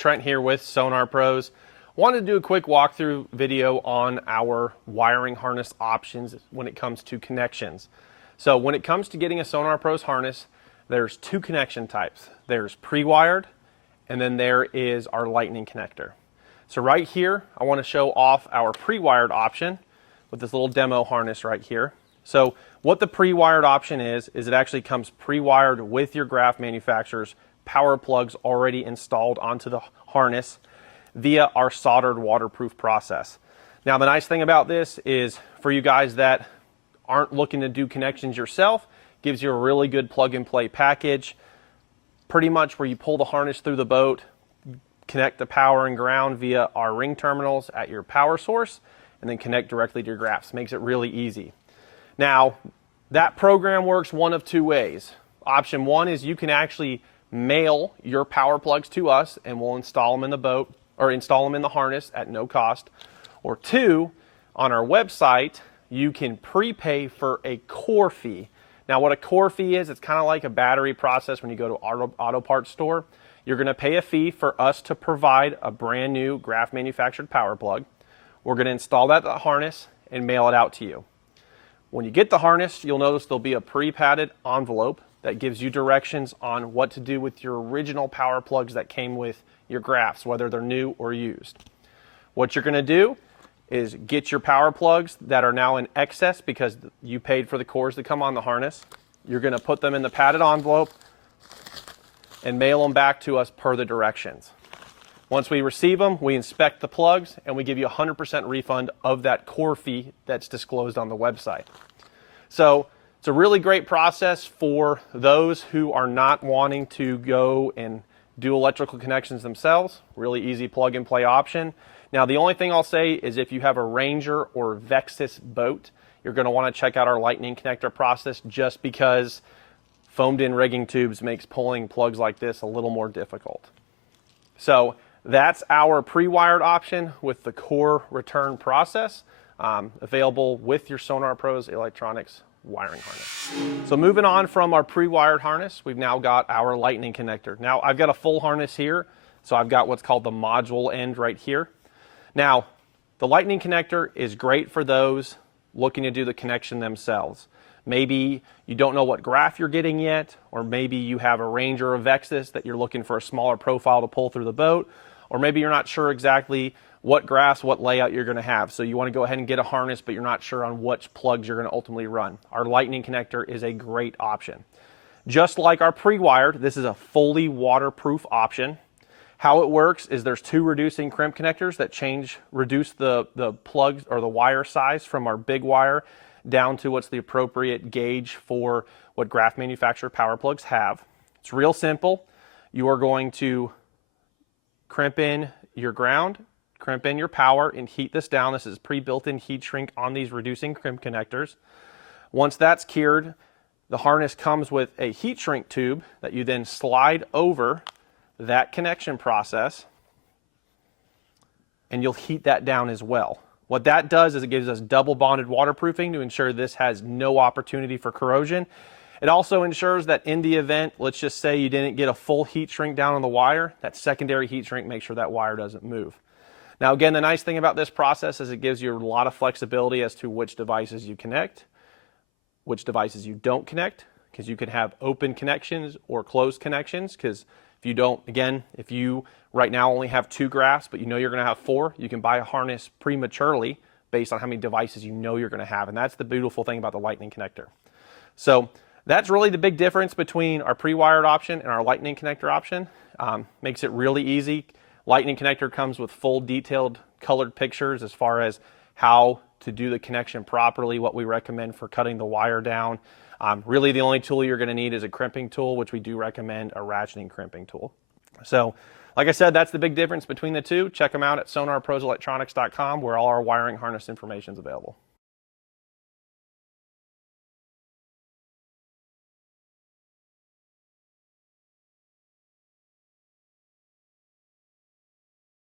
Trent here with Sonar Pros. Wanted to do a quick walkthrough video on our wiring harness options when it comes to connections. So when it comes to getting a Sonar Pros harness, there's two connection types. There's pre-wired, and then there is our lightning connector. So right here, I want to show off our pre-wired option with this little demo harness right here. So what the pre-wired option is it actually comes pre-wired with your graph manufacturer's power plugs already installed onto the harness via our soldered waterproof process. Now the nice thing about this is for you guys that aren't looking to do connections yourself, gives you a really good plug and play package, pretty much where you pull the harness through the boat, connect the power and ground via our ring terminals at your power source, and then connect directly to your graphs. Makes it really easy. Now that program works one of two ways. Option one is you can actually mail your power plugs to us and we'll install them in the boat or install them in the harness at no cost. Or two, on our website, you can prepay for a core fee. Now what a core fee is, it's kind of like a battery process when you go to auto parts store. You're going to pay a fee for us to provide a brand new graph manufactured power plug. We're going to install that harness and mail it out to you. When you get the harness, you'll notice there'll be a pre-padded envelope that gives you directions on what to do with your original power plugs that came with your graphs, whether they're new or used. What you're going to do is get your power plugs that are now in excess because you paid for the cores to come on the harness. You're going to put them in the padded envelope and mail them back to us per the directions. Once we receive them, we inspect the plugs and we give you a 100% refund of that core fee that's disclosed on the website. So it's a really great process for those who are not wanting to go and do electrical connections themselves. Really easy plug and play option. Now the only thing I'll say is if you have a Ranger or Vexus boat, you're going to want to check out our lightning connector process just because foamed in rigging tubes makes pulling plugs like this a little more difficult. So that's our pre-wired option with the core return process, available with your Sonar Pros electronics wiring harness. So moving on from our pre-wired harness, we've now got our lightning connector. Now I've got a full harness here, so I've got what's called the module end right here. Now the lightning connector is great for those looking to do the connection themselves. Maybe you don't know what graph you're getting yet, or maybe you have a Ranger or a Vexus that you're looking for a smaller profile to pull through the boat, or maybe you're not sure exactly what graphs, what layout you're going to have. So you want to go ahead and get a harness, but you're not sure on which plugs you're going to ultimately run. Our lightning connector is a great option. Just like our pre-wired, this is a fully waterproof option. How it works is there's two reducing crimp connectors that reduce the plugs or the wire size from our big wire down to what's the appropriate gauge for what graph manufacturer power plugs have. It's real simple. You are going to crimp in your ground, crimp in your power, and heat this down. This is pre-built-in heat shrink on these reducing crimp connectors. Once that's cured, the harness comes with a heat shrink tube that you then slide over that connection process, and you'll heat that down as well. What that does is it gives us double bonded waterproofing to ensure this has no opportunity for corrosion. It also ensures that in the event, let's just say you didn't get a full heat shrink down on the wire, that secondary heat shrink makes sure that wire doesn't move. Now again, the nice thing about this process is it gives you a lot of flexibility as to which devices you connect, which devices you don't connect, because you can have open connections or closed connections, because if you don't, again, if you right now only have 2 graphs, but you know you're going to have 4, you can buy a harness prematurely based on how many devices you know you're going to have. And that's the beautiful thing about the lightning connector. So that's really the big difference between our pre-wired option and our lightning connector option. Makes it really easy. Lightning connector comes with full detailed colored pictures as far as how to do the connection properly, what we recommend for cutting the wire down. Really the only tool you're going to need is a crimping tool, which we do recommend a ratcheting crimping tool. So like I said, that's the big difference between the two. Check them out at sonarproselectronics.com where all our wiring harness information is available.